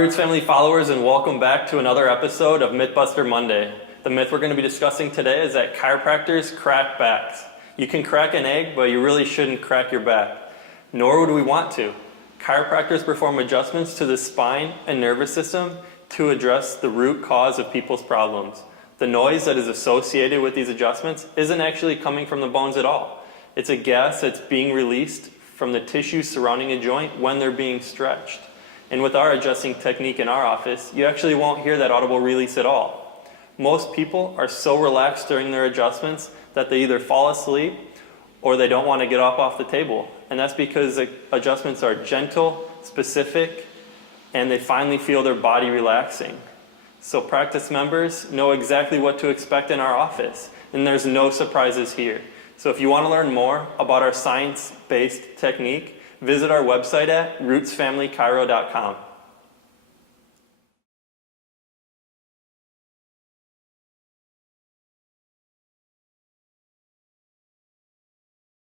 Roots family followers, and welcome back to another episode of Mythbuster Monday. The myth we're going to be discussing today is that chiropractors crack backs. You can crack an egg, but you really shouldn't crack your back. Nor would we want to. Chiropractors perform adjustments to the spine and nervous system to address the root cause of people's problems. The noise that is associated with these adjustments isn't actually coming from the bones at all. It's a gas that's being released from the tissue surrounding a joint when they're being stretched. And with our adjusting technique in our office, you actually won't hear that audible release at all. Most people are so relaxed during their adjustments that they either fall asleep or they don't want to get up off the table. And that's because the adjustments are gentle, specific, and they finally feel their body relaxing. So practice members know exactly what to expect in our office, and there's no surprises here. So if you want to learn more about our science-based technique, visit our website at rootsfamilychiro.com.